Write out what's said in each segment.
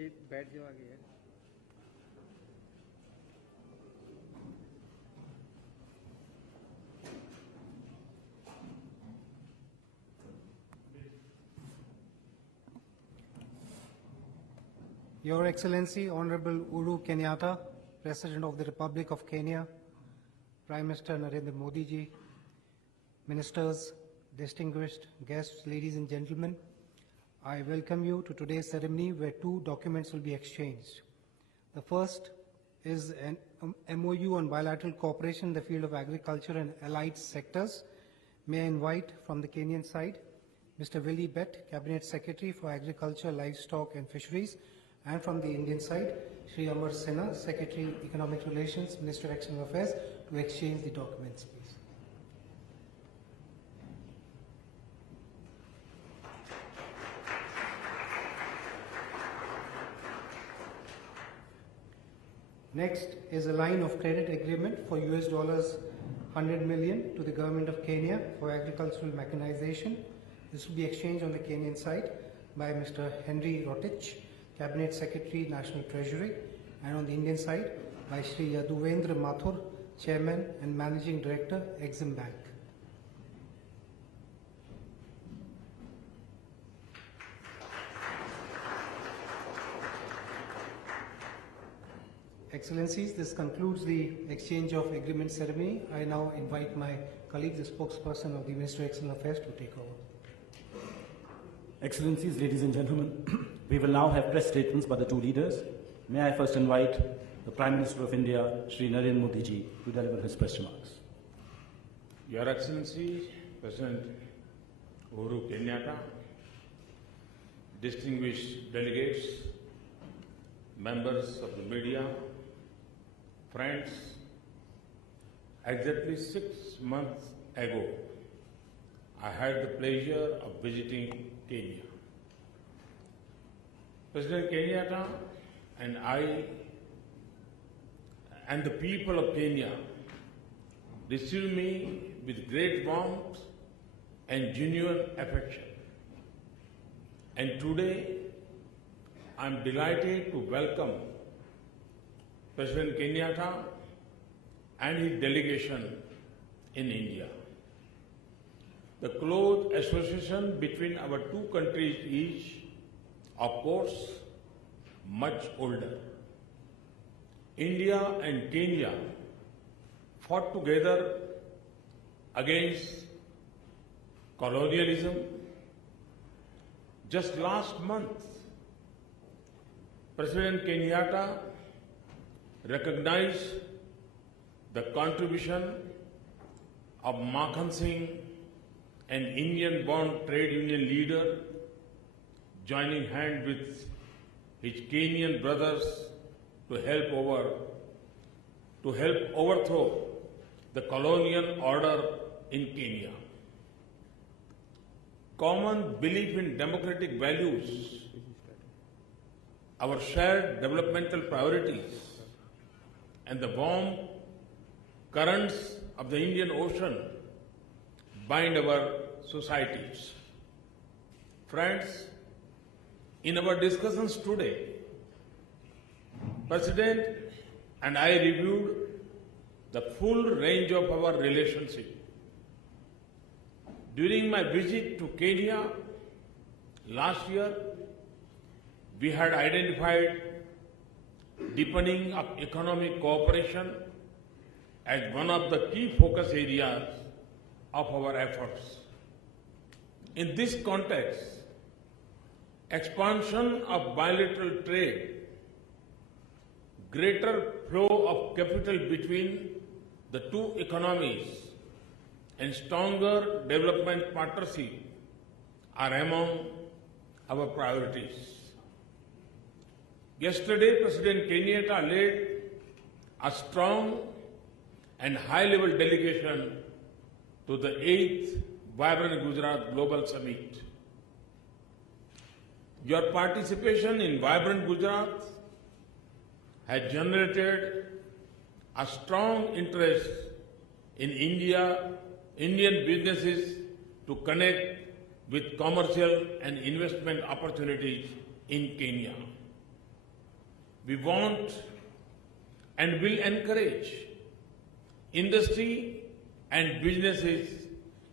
ये बैठ जाओ आगे यार। Your Excellency, Honorable Uhuru Kenyatta, President of the Republic of Kenya, Prime Minister Narendra Modi ji, Ministers, distinguished guests, ladies and gentlemen, I welcome you to today's ceremony where two documents will be exchanged. The first is an MOU on bilateral cooperation in the field of agriculture and allied sectors. May I invite from the Kenyan side, Mr. Willie Bett, Cabinet Secretary for Agriculture, Livestock and Fisheries, and from the Indian side, Sri Amar Sinha, Secretary Economic Relations, Minister of External Affairs, to exchange the documents, please. Next is a line of credit agreement for US dollars 100 million to the Government of Kenya for agricultural mechanization. This will be exchanged on the Kenyan side by Mr. Henry Rotich, Cabinet Secretary, National Treasury, and on the Indian side by Sri Yaduvendra Mathur, Chairman and Managing Director, Exim Bank. Excellencies, this concludes the exchange of agreement ceremony. I now invite my colleague, the spokesperson of the Ministry of External Affairs, to take over. Excellencies, ladies and gentlemen, we will now have press statements by the two leaders. May I first invite the Prime Minister of India, Shri Narendra Modi ji, to deliver his press remarks. Your Excellency, President Uhuru Kenyatta, distinguished delegates, members of the media, friends, exactly 6 months ago, I had the pleasure of visiting Kenya. President Kenyatta and I and the people of Kenya received me with great warmth and genuine affection. And today, I am delighted to welcome President Kenyatta and his delegation in India. The close association between our two countries is, of course, much older. India and Kenya fought together against colonialism. Just last month, President Kenyatta recognized the contribution of Makhan Singh, an Indian-born trade union leader, joining hands with his Kenyan brothers to help overthrow the colonial order in Kenya. Common belief in democratic values, our shared developmental priorities, and the warm currents of the Indian Ocean bind our societies. Friends, in our discussions today, President and I reviewed the full range of our relationship. During my visit to Kenya last year, we had identified deepening of economic cooperation as one of the key focus areas of our efforts. In this context, expansion of bilateral trade, greater flow of capital between the two economies, and stronger development partnership are among our priorities. Yesterday, President Kenyatta led a strong and high-level delegation to the 8th Vibrant Gujarat Global Summit. Your participation in Vibrant Gujarat has generated a strong interest in Indian businesses to connect with commercial and investment opportunities in Kenya. We want and will encourage industry and businesses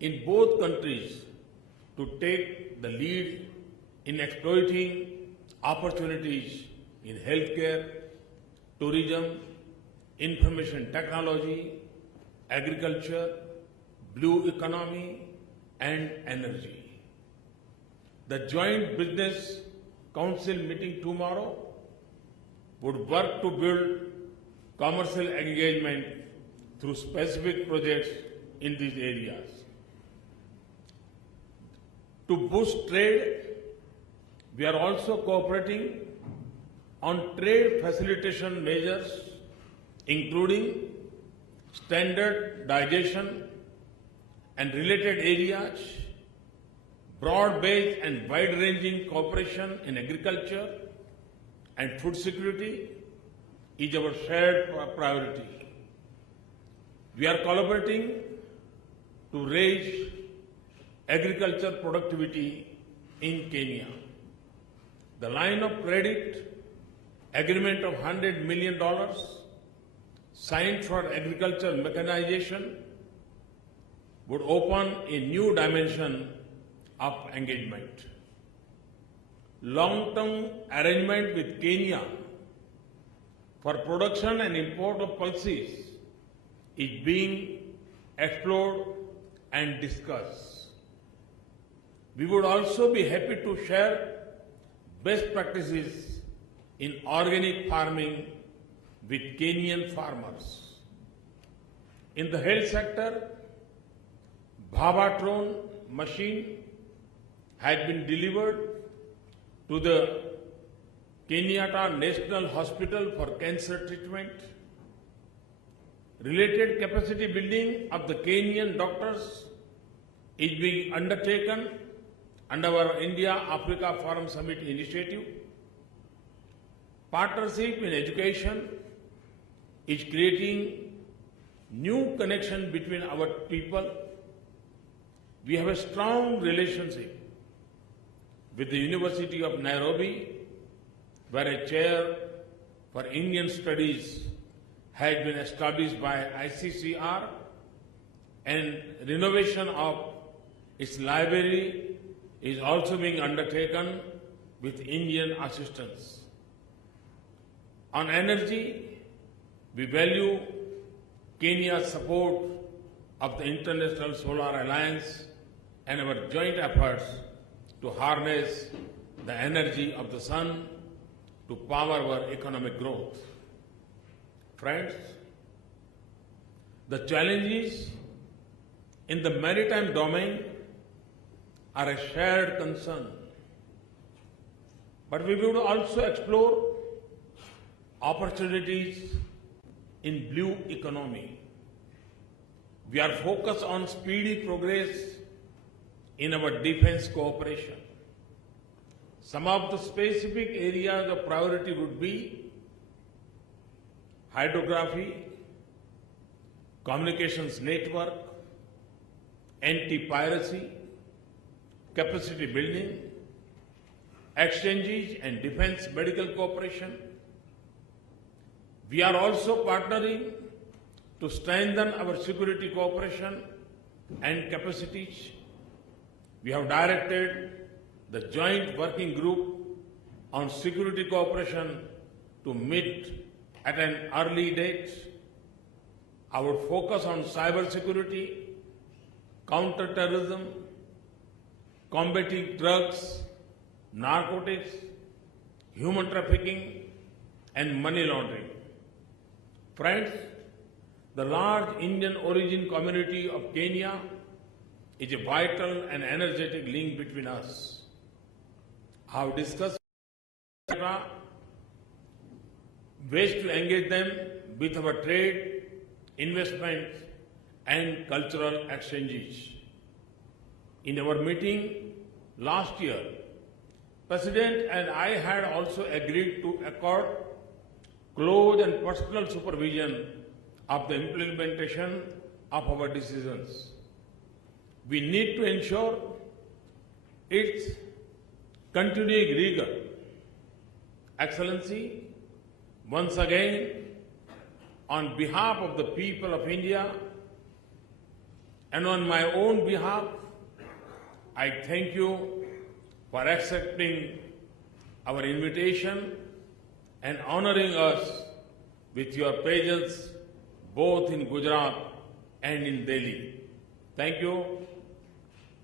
in both countries to take the lead in exploiting opportunities in healthcare, tourism, information technology, agriculture, blue economy, and energy. The Joint Business Council meeting tomorrow would work to build commercial engagement through specific projects in these areas. To boost trade, we are also cooperating on trade facilitation measures, including standardization and related areas, broad-based and wide-ranging cooperation in agriculture and food security is our shared priority. We are collaborating to raise agriculture productivity in Kenya. The line of credit agreement of $100 million signed for agriculture mechanization would open a new dimension of engagement. Long-term arrangement with Kenya for production and import of pulses is being explored and discussed. We would also be happy to share best practices in organic farming with Kenyan farmers. In the health sector, Bhavatron machine has been delivered to the Kenyatta National Hospital for cancer treatment. Related capacity building of the Kenyan doctors is being undertaken under our India-Africa Forum Summit initiative. Partnership in education is creating new connection between our people. We have a strong relationship with the University of Nairobi, where a chair for Indian studies has been established by ICCR, and renovation of its library is also being undertaken with Indian assistance. On energy, we value Kenya's support of the International Solar Alliance and our joint efforts to harness the energy of the sun to power our economic growth. Friends, the challenges in the maritime domain are a shared concern. But we will also explore opportunities in blue economy. We are focused on speedy progress in our defense cooperation. Some of the specific areas of priority would be hydrography, communications network, anti-piracy, capacity building, exchanges and defense medical cooperation. We are also partnering to strengthen our security cooperation and capacities. We have directed the Joint Working Group on Security Cooperation to meet at an early date. Our focus on cyber security, counter-terrorism, combating drugs, narcotics, human trafficking, and money laundering. Friends, the large Indian origin community of Kenya is a vital and energetic link between us. I have discussed ways to engage them with our trade, investment, and cultural exchanges. In our meeting last year, President and I had also agreed to accord close and personal supervision of the implementation of our decisions. We need to ensure its continuing rigor. Excellency, once again, on behalf of the people of India and on my own behalf, I thank you for accepting our invitation and honoring us with your presence both in Gujarat and in Delhi. Thank you.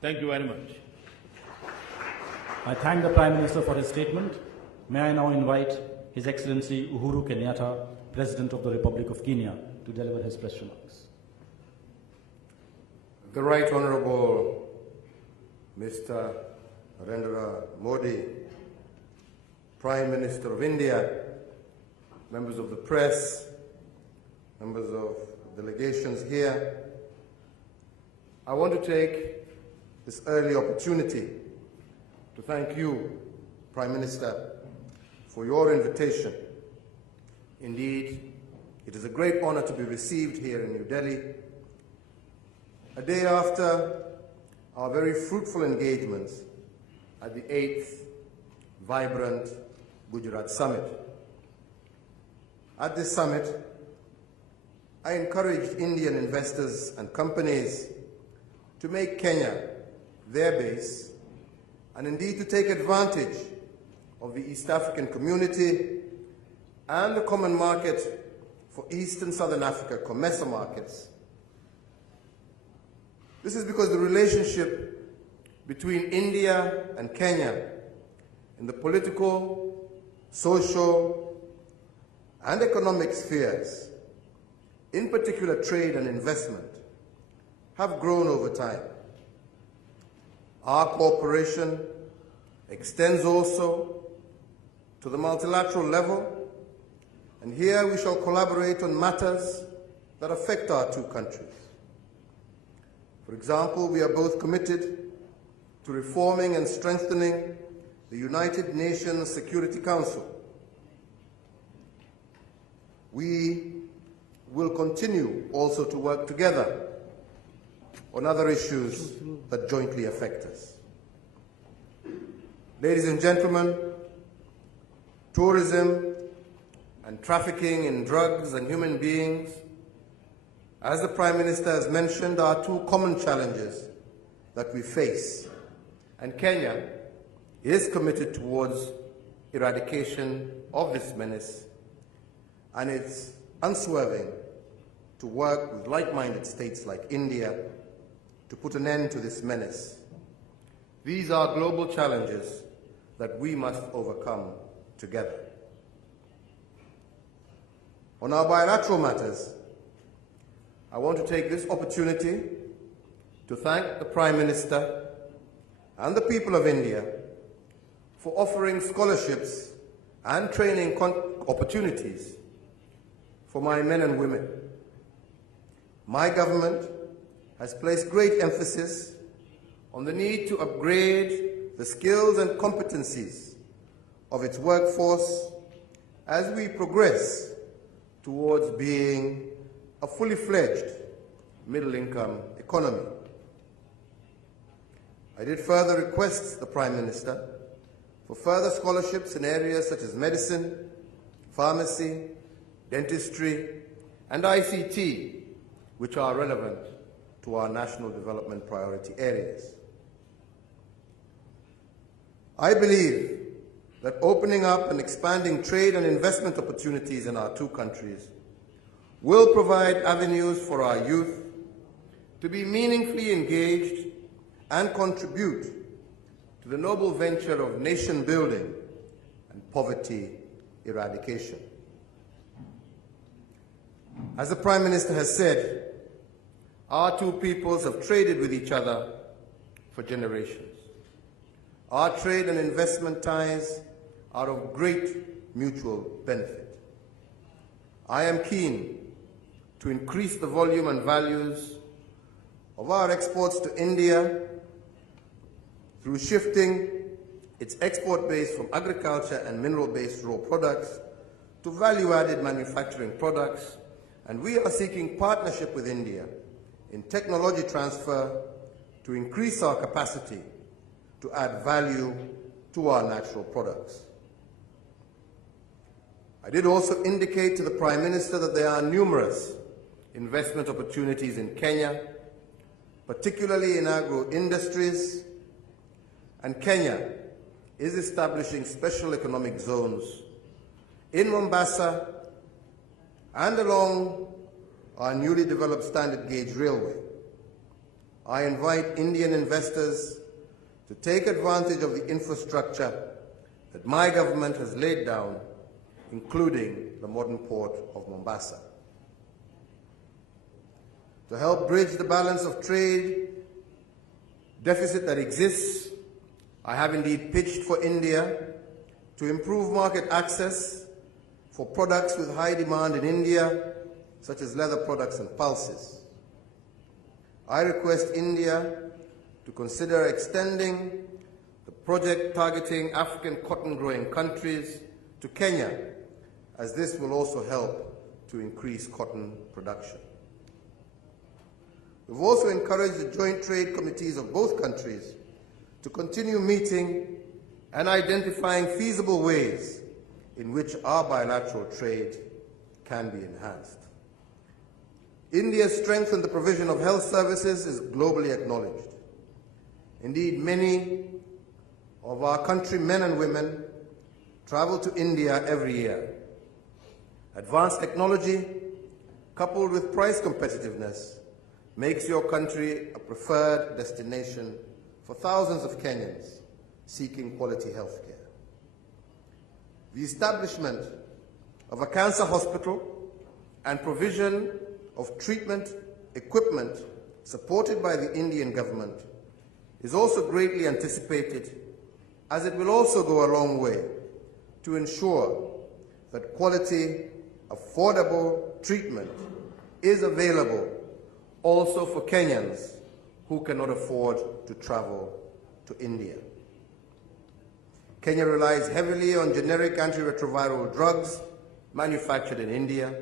Thank you very much. I thank the Prime Minister for his statement. May I now invite His Excellency Uhuru Kenyatta, President of the Republic of Kenya, to deliver his press remarks. The Right Honorable Mr. Narendra Modi, Prime Minister of India, members of the press, members of delegations here, I want to take this early opportunity to thank you, Prime Minister, for your invitation. Indeed, it is a great honor to be received here in New Delhi, a day after our very fruitful engagements at the 8th Vibrant Gujarat Summit. At this summit, I encouraged Indian investors and companies to make Kenya their base and indeed to take advantage of the East African community and the common market for East and Southern Africa, COMESA markets. This is because the relationship between India and Kenya in the political, social, and economic spheres, in particular trade and investment, have grown over time. Our cooperation extends also to the multilateral level, and here we shall collaborate on matters that affect our two countries. For example, we are both committed to reforming and strengthening the United Nations Security Council. We will continue also to work together on other issues that jointly affect us. Ladies and gentlemen, tourism and trafficking in drugs and human beings, as the Prime Minister has mentioned, are two common challenges that we face, and Kenya is committed towards eradication of this menace, and it's unswerving to work with like-minded states like India to put an end to this menace. These are global challenges that we must overcome together. On our bilateral matters, I want to take this opportunity to thank the Prime Minister and the people of India for offering scholarships and training opportunities for my men and women. My government has placed great emphasis on the need to upgrade the skills and competencies of its workforce as we progress towards being a fully fledged middle-income economy. I did further request the Prime Minister for further scholarships in areas such as medicine, pharmacy, dentistry, and ICT, which are relevant to our national development priority areas. I believe that opening up and expanding trade and investment opportunities in our two countries will provide avenues for our youth to be meaningfully engaged and contribute to the noble venture of nation building and poverty eradication. As the Prime Minister has said, our two peoples have traded with each other for generations. Our trade and investment ties are of great mutual benefit. I am keen to increase the volume and values of our exports to India through shifting its export base from agriculture and mineral-based raw products to value-added manufacturing products, and we are seeking partnership with India in technology transfer to increase our capacity to add value to our natural products. I did also indicate to the Prime Minister that there are numerous investment opportunities in Kenya, particularly in agro-industries, and Kenya is establishing special economic zones in Mombasa and along our newly developed standard gauge railway. I invite Indian investors to take advantage of the infrastructure that my government has laid down, including the modern port of Mombasa. To help bridge the balance of trade deficit that exists, I have indeed pitched for India to improve market access for products with high demand in India, such as leather products and pulses. I request India to consider extending the project targeting African cotton-growing countries to Kenya, as this will also help to increase cotton production. We've also encouraged the joint trade committees of both countries to continue meeting and identifying feasible ways in which our bilateral trade can be enhanced. India's strength in the provision of health services is globally acknowledged. Indeed, many of our countrymen and women travel to India every year. Advanced technology, coupled with price competitiveness, makes your country a preferred destination for thousands of Kenyans seeking quality health care. The establishment of a cancer hospital and provision of treatment equipment supported by the Indian government is also greatly anticipated, as it will also go a long way to ensure that quality, affordable treatment is available also for Kenyans who cannot afford to travel to India. Kenya relies heavily on generic antiretroviral drugs manufactured in India.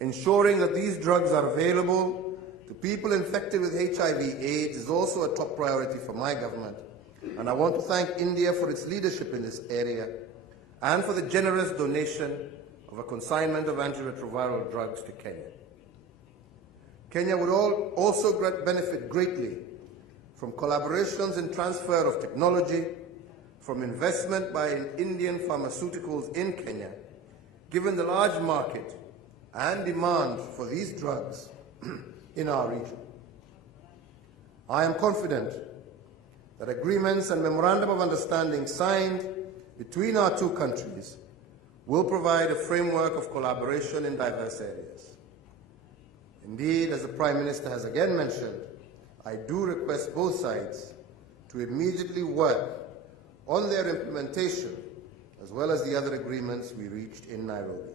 Ensuring that these drugs are available to people infected with HIV/AIDS is also a top priority for my government, and I want to thank India for its leadership in this area and for the generous donation of a consignment of antiretroviral drugs to Kenya. Kenya would also benefit greatly from collaborations and transfer of technology, from investment by Indian pharmaceuticals in Kenya, given the large market and demand for these drugs in our region. I am confident that agreements and memorandum of understanding signed between our two countries will provide a framework of collaboration in diverse areas. Indeed, as the Prime Minister has again mentioned, I do request both sides to immediately work on their implementation, as well as the other agreements we reached in Nairobi.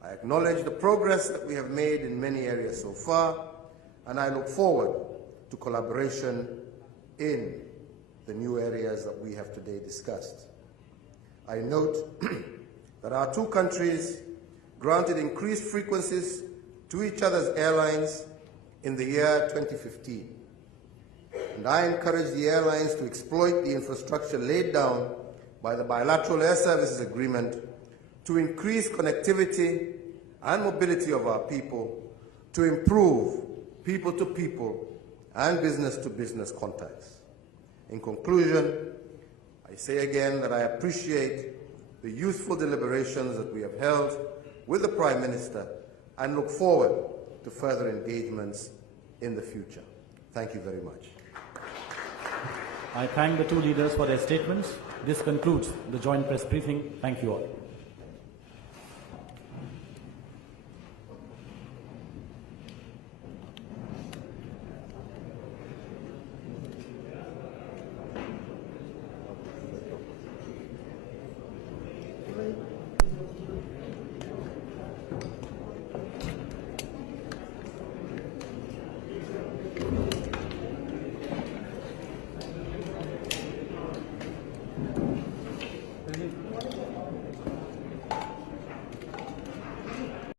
I acknowledge the progress that we have made in many areas so far, and I look forward to collaboration in the new areas that we have today discussed. I note that our two countries granted increased frequencies to each other's airlines in the year 2015. And I encourage the airlines to exploit the infrastructure laid down by the bilateral air services agreement to increase connectivity and mobility of our people, to improve people-to-people and business-to-business contacts. In conclusion, I say again that I appreciate the useful deliberations that we have held with the Prime Minister and look forward to further engagements in the future. Thank you very much. I thank the two leaders for their statements. This concludes the joint press briefing. Thank you all.